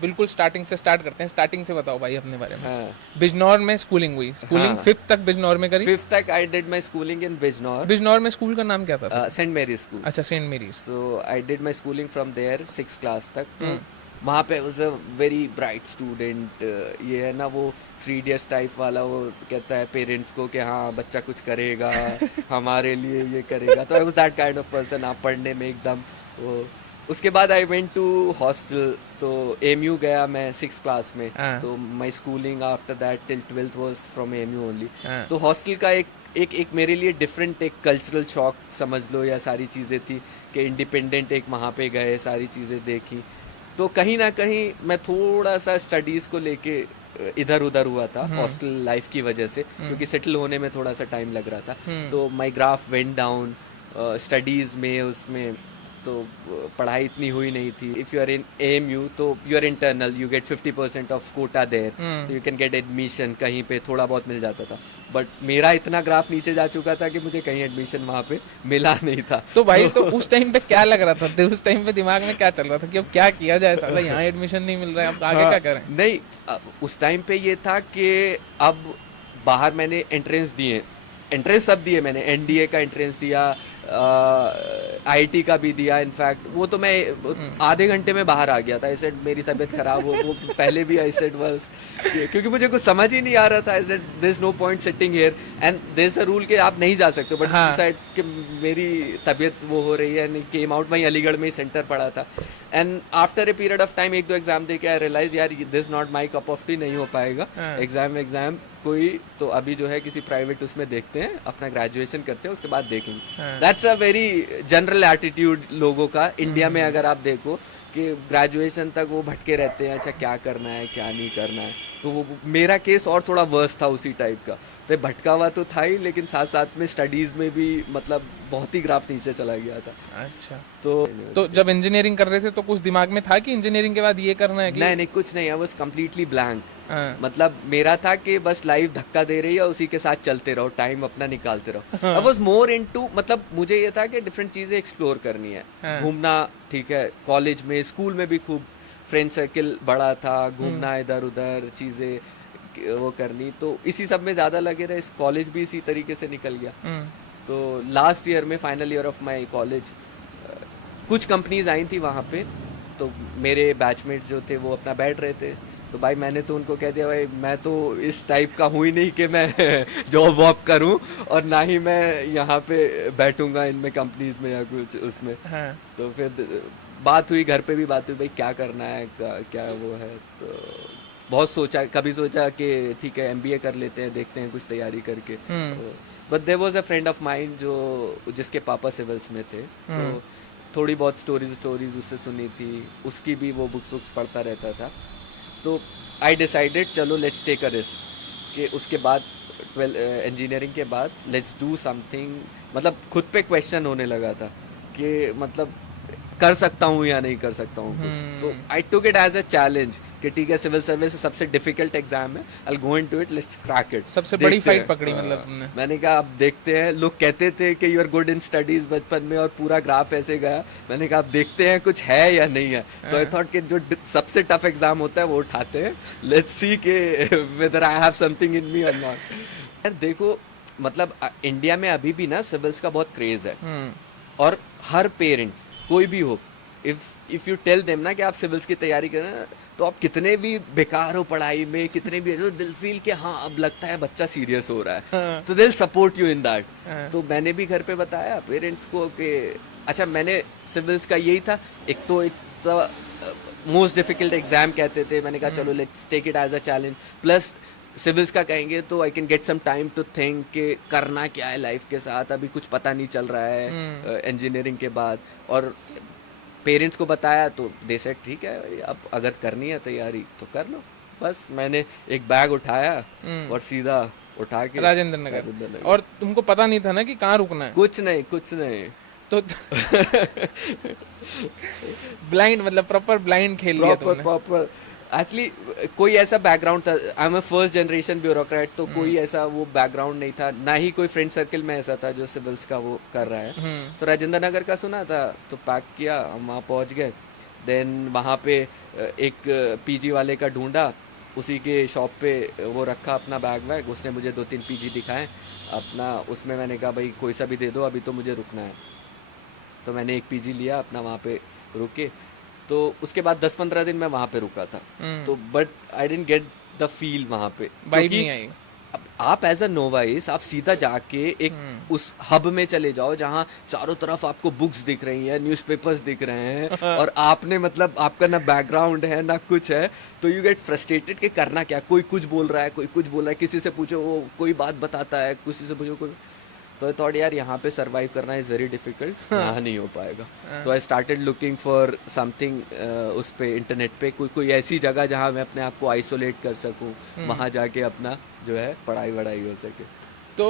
बिल्कुल स्टार्टिंग से स्टार्ट करते हैं। स्टार्टिंग से बताओ भाई अपने बारे में। हाँ बिजनौर में स्कूलिंग हुई, स्कूलिंग हाँ, 5th तक बिजनौर में करी। 5th तक आई did my schooling in Bijnor, Bijnor में स्कूल का नाम क्या था फिर? Saint Mary school. अच्छा, Saint Mary's. So I did my schooling from there 6 class तक। तो हम्म। वहाँ पे was a very bright student. ये है ना वो 3 इडियट्स टाइप वाला, वो कहता है पेरेंट्स को कि हाँ बच्चा कुछ करेगा हमारे लिए ये करेगा। तो I was that kind of person, आप पढ़ने में एकदम वो। उसके बाद आई वेंट टू हॉस्टल, तो एमयू गया मैं 6 क्लास में। हाँ। तो my schooling after that till 12th was from MU only. हाँ। तो हॉस्टल का एक मेरे लिए डिफरेंट एक कल्चरल शॉक समझ लो, या सारी चीज़ें थी कि इंडिपेंडेंट एक वहाँ पे गए, सारी चीज़ें देखी। तो कहीं ना कहीं मैं थोड़ा सा स्टडीज़ को लेके इधर उधर हुआ था हॉस्टल लाइफ की वजह से, क्योंकि सेटल होने में थोड़ा सा टाइम लग रहा था। तो my graph went down studies में, उसमें तो पढ़ाई इतनी हुई नहीं थी। If you are in AMU तो you are internal, you get 50% of quota there, तो यू कैन गेट एडमिशन, कहीं पे थोड़ा बहुत मिल जाता था। बट मेरा इतना ग्राफ नीचे जा चुका था कि मुझे कहीं एडमिशन वहाँ पे मिला नहीं था। तो भाई तो उस टाइम पे क्या लग रहा था? तो उस टाइम पे दिमाग में क्या चल रहा था कि अब क्या किया जाए, साला यहाँ एडमिशन नहीं मिल रहा है, अब आगे हाँ, क्या करें? नहीं, उस टाइम पे ये था कि अब बाहर मैंने एंट्रेंस दिए, एंट्रेंस सब दिए मैंने, एनडीए का एंट्रेंस दिया, आईटी का भी दिया। इनफैक्ट वो तो मैं आधे घंटे में बाहर आ गया था। आई सेड मेरी तबीयत खराब हो, वो पहले भी आई सेड बस, क्योंकि मुझे कुछ समझ ही नहीं आ रहा था। I said there is no point sitting here, and there is a rule कि आप नहीं जा सकते, बट हाँ। साइड कि मेरी तबीयत वो हो रही है, एंड केम आउट। वहीं अलीगढ़ में ही सेंटर पड़ा था। And after a period of time 1-2 exam दे के आई रियलाइज यार this not my cup of tea, नहीं हो पाएगा। हाँ। एग्जाम कोई तो अभी जो है किसी प्राइवेट उसमें देखते हैं, अपना ग्रेजुएशन करते हैं, उसके बाद देखेंगे। हाँ। That's a very general attitude लोगों का इंडिया में। अगर आप देखो कि ग्रेजुएशन तक वो भटके रहते हैं, अच्छा क्या करना है क्या नहीं करना है। तो वो मेरा केस और थोड़ा वर्स था उसी टाइप का। तो भटका हुआ तो था ही, लेकिन साथ साथ में स्टडीज़ में भी मतलब बहुत ही ग्राफ नीचे चला गया था। अच्छा। तो तो जब इंजीनियरिंग कर रहे थे तो कुछ दिमाग में था कि इंजीनियरिंग के बाद ये करना है कि? नहीं नहीं, कुछ नहीं, आई वाज कम्प्लीटली ब्लैंक। हाँ। मतलब मेरा था कि बस लाइफ धक्का दे रही है, उसी के साथ चलते रहो, टाइम अपना निकालते रहो। आई वाज मोर इनटू, मतलब मुझे ये था कि डिफरेंट चीज़ें एक्सप्लोर करनी है। हाँ। घूमना, ठीक है, कॉलेज में स्कूल में भी खूब फ्रेंड सर्किल बड़ा था, घूमना इधर उधर चीज़ें वो करनी। तो इसी सब में ज़्यादा लगे रहे, कॉलेज भी इसी तरीके से निकल गया। तो लास्ट ईयर में, final year of my college, कुछ कंपनीज आई थी वहाँ पे। तो मेरे बैचमेट्स जो थे वो अपना बैठ रहे थे। तो भाई मैंने तो उनको कह दिया भाई मैं तो इस टाइप का हूँ ही नहीं कि मैं जॉब वॉब करूँ, और ना ही मैं यहाँ पे बैठूंगा इनमें कंपनीज में या कुछ उसमें। हाँ। तो फिर बात हुई, घर पे भी बात हुई, भाई क्या करना है, क्या वो है। तो बहुत सोचा, कभी सोचा कि ठीक है एमबीए कर लेते हैं, देखते हैं कुछ तैयारी करके। But there was a friend of mine जो जिसके पापा सिविल्स में थे। तो थोड़ी बहुत स्टोरीज उससे सुनी थी, उसकी भी वो बुक्स पढ़ता रहता था। तो आई डिसाइडेड चलो लेट्स टेक अ रिस्क, कि उसके बाद 12 इंजीनियरिंग के बाद लेट्स डू समथिंग। मतलब खुद पे क्वेश्चन होने लगा था कि मतलब कर सकता हूँ या नहीं कर सकता हूँ कुछ। तो I took it as a challenge कि ठीक है सिविल सर्विस सबसे डिफिकल्ट एग्जाम है, I go into it, let's crack it. सबसे बड़ी फाइट पकड़ी मतलब तुमने। मैंने कहा अब देखते हैं। लोग कहते थे कि you are good in studies बचपन में, और पूरा ग्राफ ऐसे गया। मैंने कहा अब देखते हैं कुछ है या नहीं है। तो आई थॉट कि जो सबसे टफ एग्जाम होता है वो उठाते हैं, लेट्स सी के whether I have something in me और नॉट। यार देखो, मतलब इंडिया में अभी भी ना सिविल्स का बहुत क्रेज है, और हर पेरेंट कोई भी हो, इफ यू टेल देम ना कि आप सिविल्स की तैयारी करें, तो आप कितने भी बेकार हो पढ़ाई में, कितने भी तो दिल फील कि हाँ अब लगता है बच्चा सीरियस हो रहा है, तो दिल सपोर्ट यू इन दैट। तो मैंने भी घर पे बताया पेरेंट्स को कि अच्छा, मैंने सिविल्स का यही था, एक तो मोस्ट डिफिकल्ट एग्जाम कहते थे। मैंने कहा चलो let's take it as a challenge, plus civils का कहेंगे तो I can get some time to think कि करना क्या है लाइफ के साथ, अभी कुछ पता नहीं चल रहा है इंजीनियरिंग के बाद। और पेरेंट्स को बताया तो दे सेड ठीक है, अब अगर करनी है तैयारी तो कर लो। बस मैंने एक बैग उठाया और सीधा उठा के राजेंद्र नगर। और तुमको पता नहीं था ना कि कहाँ रुकना है? कुछ नहीं तो ब्लाइंड, मतलब प्रॉपर ब्लाइंड खेल लिया तुमने। प्रॉपर एक्चुअली कोई ऐसा बैकग्राउंड था, I am a first generation bureaucrat, तो कोई ऐसा वो बैकग्राउंड नहीं था, ना ही कोई फ्रेंड सर्कल में ऐसा था जो सिविल्स का वो कर रहा है। तो राजेंद्र नगर का सुना था, तो पैक किया, हम वहाँ पहुँच गए। देन वहाँ पे एक पीजी वाले का ढूंढा, उसी के शॉप पे वो रखा अपना बैग वैग, उसने मुझे 2-3 पीजी दिखाए अपना, उसमें मैंने कहा भाई कोई सा भी दे दो, अभी तो मुझे रुकना है। तो मैंने एक पीजी लिया अपना, वहाँ पे रुके। तो उसके बाद 10-15 दिन मैं वहाँ पे रुका था। तो but I didn't get the feel वहाँ पे, वाइब क्योंकि नहीं आई। अब आप एज अ नोवाइस आप सीधा जाके एक उस हब में चले जाओ जहाँ चारों तरफ आपको बुक्स दिख रही हैं, न्यूज़पेपर्स दिख रहे हैं, और आपने मतलब आपका ना बैकग्राउंड है ना कुछ है, तो यू गेट फ्रस्ट्रेटेड कि करना क्या, कोई कुछ बोल रहा है, कोई कुछ बोल रहा है, किसी से पूछो वो कोई बात बताता है, किसी से पूछो कोई। तो आई थॉट यार यहाँ पे सरवाइव करना इज़ वेरी डिफिकल्ट, यहाँ नहीं हो पाएगा। तो I started looking for something उस पे इंटरनेट पे, कोई कोई ऐसी जगह जहाँ मैं अपने आप को आइसोलेट कर सकूँ, वहाँ जाके अपना जो है पढ़ाई वढ़ाई हो सके।